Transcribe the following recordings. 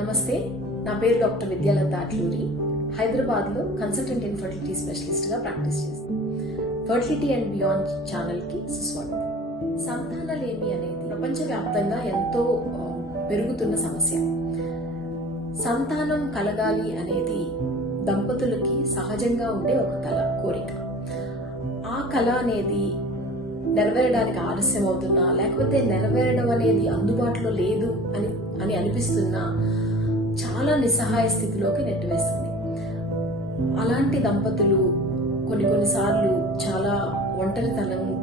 నమస్తే, నా పేరు డాక్టర్ విద్యాలత అట్లూరి. హైదరాబాద్లో కన్సల్టెంట్ ఇన్ఫర్టిలిటీ స్పెషలిస్ట్గా ప్రాక్టీస్ చేస్తాను. ఫర్టిలిటీ అండ్ బియాండ్ ఛానల్కి సుస్వాగతం. సంతానలేమి అనేది ప్రపంచవ్యాప్తంగా ఎంతో పెరుగుతున్న సమస్య. సంతానం కలగాలి అనేది దంపతులకి సహజంగా ఉండే ఒక కోరిక. ఆ కళ అనేది నెరవేరడానికి ఆలస్యం అవుతున్నా, లేకపోతే నెరవేరడం అనేది అందుబాటులో లేదు అని అనిపిస్తున్నా చాలా నిస్సహాయ స్థితిలోకి నెట్టివేస్తుంది. అలాంటి దంపతులు కొన్నిసార్లు చాలా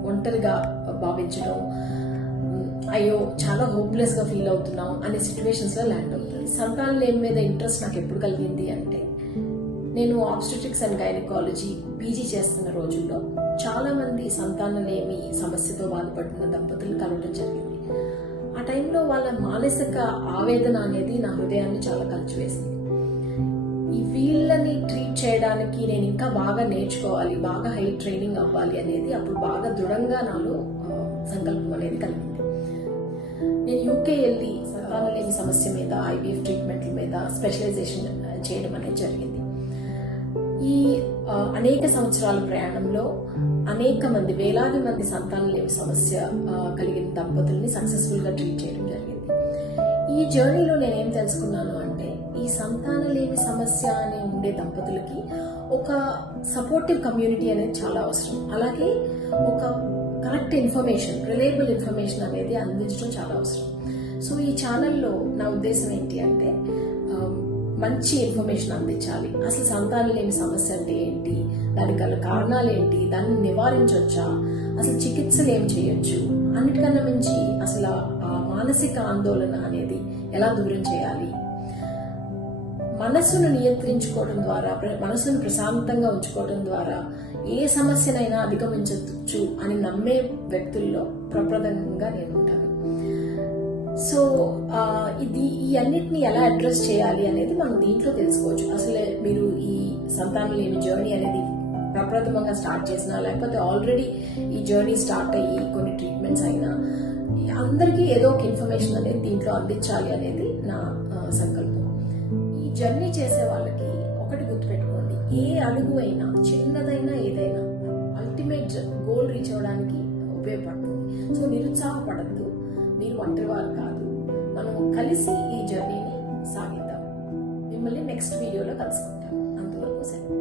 ఒంటరిగా భావించడం, అయ్యో చాలా హోప్లెస్ గా ఫీల్ అవుతున్నాం అనే సిచ్యువేషన్స్ లో ల్యాండ్ అవుతుంది. సంతానలేమి మీద ఇంట్రెస్ట్ నాకు ఎప్పుడు కలిగింది అంటే, నేను ఆబ్స్టెట్రిక్స్ అండ్ గైనకాలజీ పీజీ చేస్తున్న రోజుల్లో చాలా మంది సంతానలేమి సమస్యతో బాధపడుతున్న దంపతులు కలవడం జరిగింది. ఆ టైంలో వాళ్ళ మానసిక ఆవేదన అనేది నా హృదయాన్ని చాలా కలిచివేసింది. ఈ వీళ్ళని ట్రీట్ చేయడానికి నేను ఇంకా బాగా నేర్చుకోవాలి, బాగా హై ట్రైనింగ్ అవ్వాలి అనేది అప్పుడు బాగా దృఢంగా నాలో సంకల్పం అనేది కలిగింది. నేను యూకే వెళ్ళి సంతానలేమి సమస్య మీద, ఐవీఎఫ్ ట్రీట్మెంట్ల మీద స్పెషలైజేషన్ చేయడం అనేది జరిగింది. ఈ అనేక సంవత్సరాల ప్రయాణంలో అనేక మంది, వేలాది మంది సంతానలేమి సమస్య కలిగిన దంపతుల్ని సక్సెస్ఫుల్ గా ట్రీట్ చేయడం జరిగింది. ఈ జర్నీలో నేనేం తెలుసుకున్నాను అంటే, ఈ సంతానలేమి సమస్య అనే ఉండే దంపతులకి ఒక సపోర్టివ్ కమ్యూనిటీ అనేది చాలా అవసరం. అలాగే ఒక కరెక్ట్ ఇన్ఫర్మేషన్, రిలయబుల్ ఇన్ఫర్మేషన్ అనేది అందించడం చాలా అవసరం. సో ఈ ఛానల్లో నా ఉద్దేశం ఏంటి అంటే, మంచి ఇన్ఫర్మేషన్ అందించాలి. అసలు సంతానలేమి సమస్య అంటే ఏంటి, దానికి గల కారణాలు ఏంటి, దాన్ని నివారించవచ్చా, అసలు చికిత్సలు ఏం చేయొచ్చు, అన్నిటికన్నా మించి అసలు ఆ మానసిక ఆందోళన అనేది ఎలా దూరం చేయాలి, మనస్సును నియంత్రించుకోవడం ద్వారా, మనస్సును ప్రశాంతంగా ఉంచుకోవడం ద్వారా ఏ సమస్యనైనా అధిగమించవచ్చు అని నమ్మే వ్యక్తుల్లో ప్రప్రథమంగా నేను ఉంటాను. సో ఈ అన్నిటిని ఎలా అడ్రస్ చేయాలి అనేది మనం దీంట్లో తెలుసుకోవచ్చు. అసలు మీరు ఈ సంతానలేమి జర్నీ అనేది ప్రప్రథమంగా స్టార్ట్ చేసినా, లేకపోతే ఆల్రెడీ ఈ జర్నీ స్టార్ట్ అయ్యి కొన్ని ట్రీట్మెంట్స్ అయినా, అందరికీ ఏదో ఒక ఇన్ఫర్మేషన్ అనేది దీంట్లో అందించాలి అనేది నా సంకల్పం. ఈ జర్నీ చేసే వాళ్ళకి ఒకటి గుర్తుపెట్టుకోండి, ఏ అడుగు అయినా, చిన్నదైనా ఏదైనా అల్టిమేట్ గోల్ రీచ్ అవ్వడానికి ఉపయోగపడుతుంది. సో నిరుత్సాహపడద్దు, మీరు ఒంటరివారు కాదు, మనం కలిసి ఈ జర్నీని సాగిద్దాం. మిమ్మల్ని నెక్స్ట్ వీడియోలో కలుసుకుంటాం. అంతవరకు సెలవు.